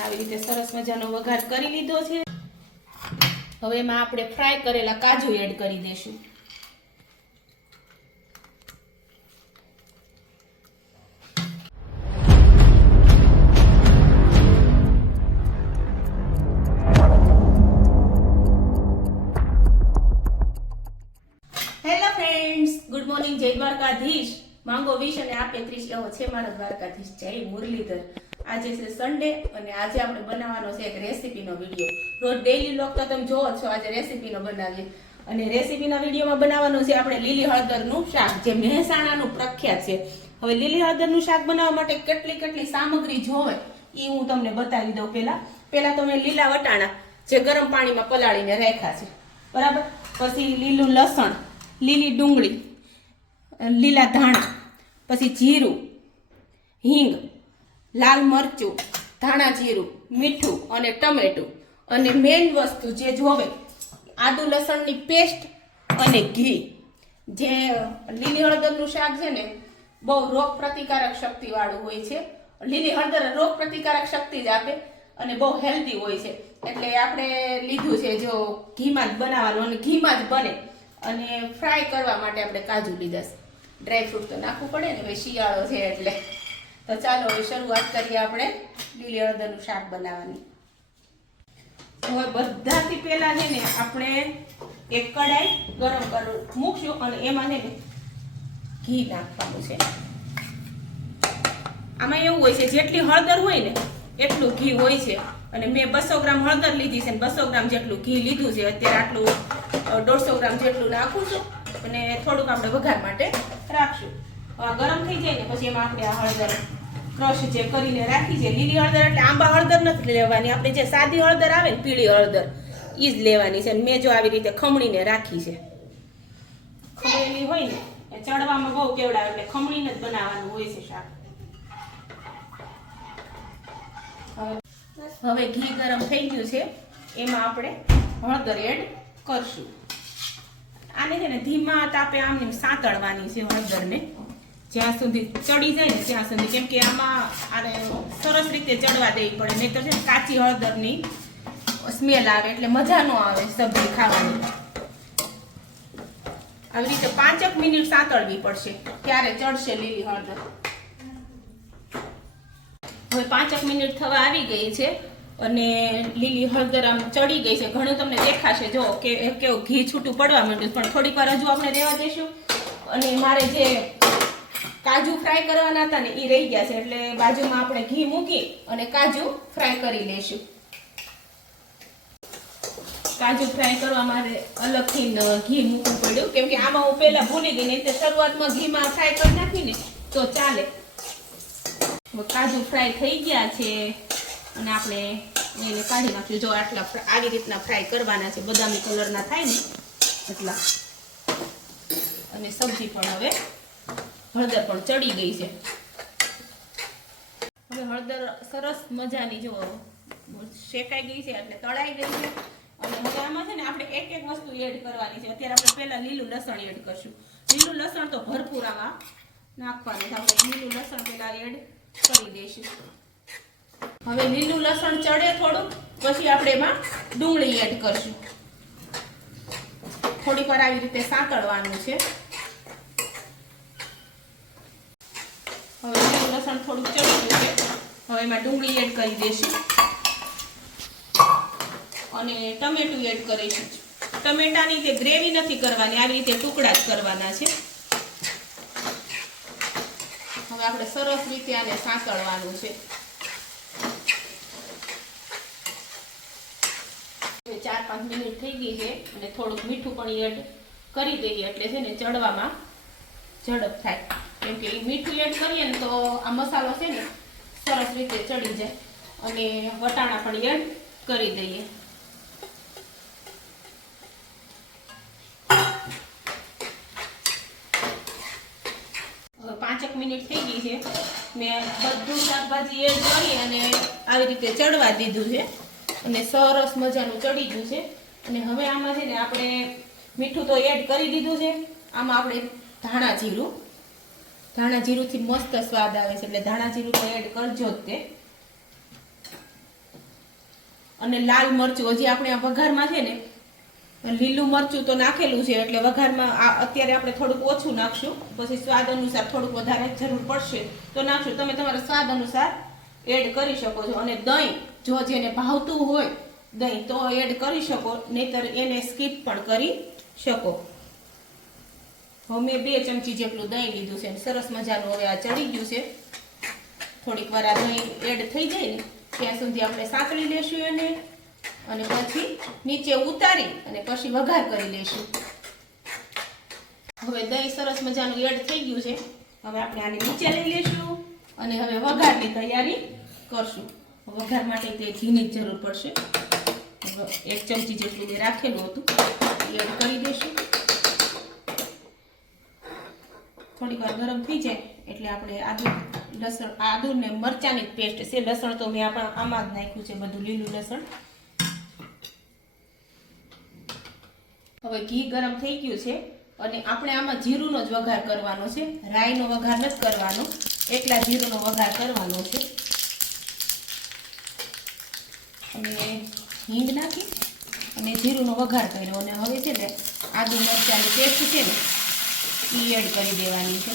આવી રીતે સરસ મજાનો વઘાર કરી લીધો છે। હવે એમાં આપણે ફ્રાય કરેલા કાજુ એડ કરી દઈશું। હેલો ફ્રેન્ડ્સ, ગુડ મોર્નિંગ, જય દ્વારકાધીશ। માંગો વિશ અને આપે 30 એવો છે મારો દ્વારકાધીશ। જય મુરલીધર। આજે છે સન્ડે અને આજે આપણે બનાવવાનો છે એક રેસીપીનો વિડીયો। રોજ ડેઈલી વ્લોગ તો તમે જોવો છો, આજે રેસીપીનો બનાવીએ અને રેસીપીના વિડીયોમાં બનાવવાનું છે આપણે લીલી હળદરનું શાક, જે મહેસાણાનું પ્રખ્યાત છે। હવે લીલી હળદરનું શાક બનાવવા માટે કેટલી સામગ્રી જોવે એ હું તમને બતાવી દઉં। પહેલા તો મેં લીલા વટાણા જે ગરમ પાણીમાં પલાળીને રાખ્યા છે, બરાબર। પછી લીલું લસણ, લીલી ડુંગળી, લીલા ધાણા, પછી જીરું, હિંગ, લાલ મરચું, ધાણા જીરું, મીઠું અને ટમેટું, અને મેઇન વસ્તુ જે જોવે આદુ લસણની પેસ્ટ અને ઘી। જે લીલી હળદરનું શાક છે ને બહુ રોગ પ્રતિકારક શક્તિ વાળું હોય છે। લીલી હળદર રોગ પ્રતિકારક શક્તિ જ આપે અને બહુ હેલ્ધી હોય છે, એટલે આપણે લીધું છે જો ઘીમાં જ બનાવવાનું અને ઘીમાં જ બને। અને ફ્રાય કરવા માટે આપણે કાજુ લીધા છે। ડ્રાય ફ્રૂટ તો નાખવું પડે ને, ભાઈ શિયાળો છે એટલે। તો ચાલો હવે શરૂઆત કરીએ આપણે લીલી હળદરનું શાક બનાવવાની। હવે બધાથી પહેલા છે ને આપણે એક કડાઈ ગરમ મૂકશું અને એમાં છે ને ઘી નાખવાનું છે। આમાં એવું હોય છે જેટલી હળદર હોય ને એટલું ઘી હોય છે, અને મેં 200 ગ્રામ હળદર લીધી છે અને 200 ગ્રામ જેટલું ઘી લીધું છે। અત્યારે આટલું 150 ગ્રામ જેટલું નાખું છું અને થોડુંક આપણે વઘાર માટે રાખશું। ગરમ થઈ જાય ને પછી એમાં આપણે આ હળદર ક્રશ જે કરીને રાખી છે, લીલી હળદર એટલે આંબા હળદર નથી લેવાની, આપણે જે સાદી હળદર આવે ને પીળી હળદર એ જ લેવાની છે। અને મેં જો આવી રીતે ખમણીને રાખી છે। ખમણેલી હોય ને એ ચડવામાં બહુ કેવડાવે એટલે ખમણીને જ બનાવવાનું હોય છે શાક। હવે ઘી ગરમ થઈ ગયું છે, એમાં આપણે હળદર એડ કરશું। આને છે ને ધીમા તાપે આમને સાંતળવાની છે હળદરને, જ્યાં સુધી ચડી જાય ને ત્યાં સુધી, કેમ કે આમાં આને સરસ રીતે ચડવા દેવી પડે, નહીં તો છે ને કાચી હળદરની સ્મેલ આવે એટલે મજા ન આવે સબ્જી ખાવાની। આવી રીતે 5 મિનિટ સાંતળવી પડશે ત્યારે ચડશે લીલી હળદર। હવે 5 મિનિટ થવા આવી ગઈ છે અને લીલી હળદર આમ ચડી ગઈ છે। ઘણું તમને દેખાશે જો કે કેવું ઘી છૂટું પડવા માંડ્યું, પણ થોડીક વાર હજુ આપણે રહેવા દઈશું। અને મારે જે કાજુ ફ્રાય કરવાના હતા ને એ રહી ગયા છે, એટલે બાજુમાં આપણે ઘી મૂકી અને કાજુ ફ્રાય કરી લઈશું। કાજુ ફ્રાય કરવા મારે અલગથી ઘી મૂકવું પડ્યું, કેમ કે આમાં હું પહેલા ભૂલી ગઈ, નહીં તો શરૂઆતમાં ઘીમાં ફ્રાય કરી નાખીને તો ચાલે। કાજુ ફ્રાય થઈ ગયા છે અને આપણે એને કાઢી નાખ્યું। જો આટલા આવી રીતના ફ્રાય કરવાના છે, બદામી કલરના થાય ને એટલા। અને સબ્જી પણ હવે હળદર પણ ચડી ગઈ છે। હવે હળદર સરસ મજાની જો શેકાઈ ગઈ છે એટલે તળાઈ ગઈ છે। અને હવે આમાં છે ને આપણે એક વસ્તુ એડ કરવાની છે। અત્યારે આપણે પહેલા લીલું લસણ એડ કરશું। લીલું લસણ તો ભરપૂર આમાં નાખવાનું છે, આપણે લીલું લસણ પહેલા એડ કરી દઈશું। હવે લીલું લસણ ચડે થોડું પછી આપણે એમાં ડુંગળી એડ કરશું। થોડીક વાર આવી રીતે સાંતળવાનું છે। હવે લીલું લસણ થોડુંક ચડી ગયું છે, હવે એમાં ડુંગળી એડ કરી દઈશું અને ટમેટું એડ કરીશું। ટમેટાની તે ગ્રેવી નથી કરવાની, આવી રીતે ટુકડા જ કરવાના છે। હવે આપણે સરસ રીતે આને સાંતળવાનું છે। 4-5 મિનિટ થઈ ગઈ છે અને થોડુંક મીઠું પણ એડ કરી દઈએ એટલે છે ને ચડવામાં ઝડપ થાય, કેમ કે મીઠું એડ કરીએ ને તો આ મસાલો છે ને સરસ રીતે ચડી જાય। અને વટાણા પણ એડ કરી દઈએ। હવે 5 મિનિટ થઈ ગઈ છે, મેં બધું શાકભાજી એડ કરી અને આવી રીતે ચડવા દીધું છે અને સરસ મજાનું ચડી ગયું છે। અને હવે આમાં છે ને આપણે મીઠું તો એડ કરી દીધું છે, આમાં આપણે ધાણા જીરુંથી મસ્ત સ્વાદ આવે છે, એટલે ધાણા જીરું તો એડ કરજો જ તે। અને લાલ મરચું. હજી આપણે આ વઘારમાં છે ને લીલું મરચું તો નાખેલું છે, એટલે વઘારમાં અત્યારે આપણે થોડુંક ઓછું નાખશું, પછી સ્વાદ અનુસાર થોડુંક વધારે જરૂર પડશે તો નાખશું. તમે તમારા સ્વાદ અનુસાર એડ કરી શકો છો. અને દહીં જો જેને ભાવતું હોય દહીં તો એડ કરી શકો, નહીતર એને સ્કીપ પણ કરી શકો. હવે મેં 2 ચમચી જેટલું દહીં લીધું છે. સરસ મજાનું હવે આ ચડી ગયું છે. થોડીક વાર આ દહીં એડ થઈ જાય ને ત્યાં સુધી આપણે સાંતળી લેશું એને, અને પછી નીચે ઉતારી અને પછી વઘાર કરી લેશું. હવે દહીં સરસ મજાનું એડ થઈ ગયું છે. હવે આપણે આને નીચે લઈ લેશું અને હવે વઘારની તૈયારી કરશું. વઘાર માટે તે ઘીની જ જરૂર પડશે. 1 ચમચી જેટલું જે રાખેલું હતું એડ કરી દઈશું. થોડીક વાર ગરમ થઈ જાય એટલે આપણે આદુ ને મરચાંની પેસ્ટ છે. લસણ તો મેં આમાં જ નાખ્યું છે, બધું લીલું લસણ. હવે ઘી ગરમ થઈ ગયું છે અને આપણે આમાં જીરુંનો જ વઘાર કરવાનો છે, રાઈનો વઘાર નથી કરવાનો, એકલા જીરુંનો વઘાર કરવાનો છે. અને હિંગ નાખી અને જીરુંનો વઘાર કર્યો અને હવે છે ને આદુ મરચાંની પેસ્ટ છે ને એ એડ કરી દેવાની છે.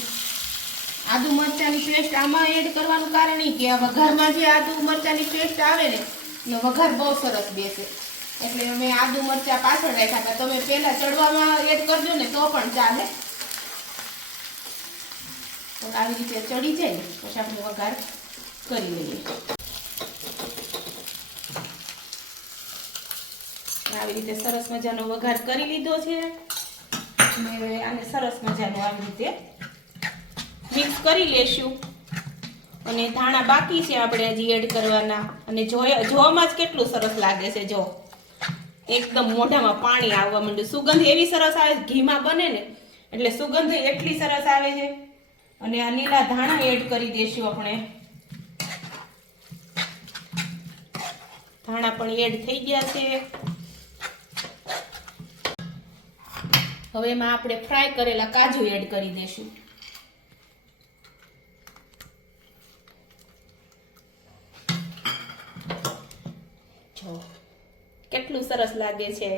આદુ મરચાંની પેસ્ટ આમાં એડ કરવાનું કારણ એ કે આ વઘારમાં જે આદુ મરચાંની પેસ્ટ આવે ને એનો વઘાર બહુ સરસ બેસે, એટલે મેં આદુ મરચાં પાછળ રાખ્યા હતા. તમે પહેલા ચડવામાં એડ કરજો ને તો પણ ચાલે, તો આવી રીતે ચડી જાય ને પછી આપણે વઘાર કરી લઈએ. આવી રીતે સરસ મજાનો વઘાર કરી લીધો છે અને આને સરસ મજાનું આવી રીતે મિક્સ કરી લેશું. અને ધાણા બાકી છે આપણે હજી એડ કરવાના. અને જોવામાં જ કેટલું સરસ લાગે છે, જો એકદમ મોઢામાં પાણી આવવા માંડ્યું. સુગંધ એવી સરસ આવે, ઘીમાં બને ને એટલે સુગંધ એટલી સરસ આવે છે. અને આ લીલા ધાણા એડ કરી દઈશું આપણે. ધાણા પણ એડ થઈ ગયા છે. હવે એમાં આપણે ફ્રાય કરેલા કાજુ એડ કરી દઈશું. જો કેટલું સરસ લાગે છે.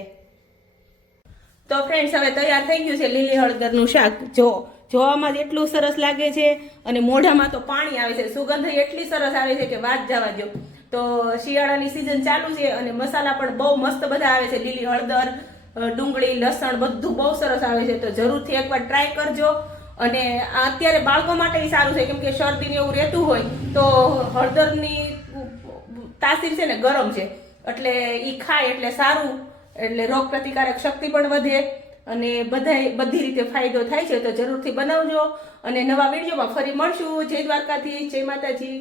તો ફ્રેન્ડ્સ હવે તૈયાર થઈ ગયું છે લીલી હળદરનું શાક. જો જોવામાં જ એટલું સરસ લાગે છે અને મોઢામાં તો પાણી આવે છે. સુગંધ એટલી સરસ આવે છે કે વાત જવા દો. તો શિયાળાની સિઝન ચાલુ છે અને મસાલા પણ બહુ મસ્ત બધા આવે છે. લીલી હળદર, ડુંગળી, લસણ બધું બહુ સરસ આવે છે. તો જરૂરથી એકવાર ટ્રાય કરજો. અને અત્યારે બાળકો માટે સારું છે, કેમ કે શરદી ને એવું રહેતું હોય તો હળદરની તાસીર છે ને ગરમ છે, એટલે એ ખાય એટલે સારું, એટલે રોગ પ્રતિકારક શક્તિ પણ વધે અને બધી રીતે ફાયદો થાય છે. તો જરૂરથી બનાવજો અને નવા વિડીયોમાં ફરી મળશું. જય દ્વારકાધીશ, જય માતાજી.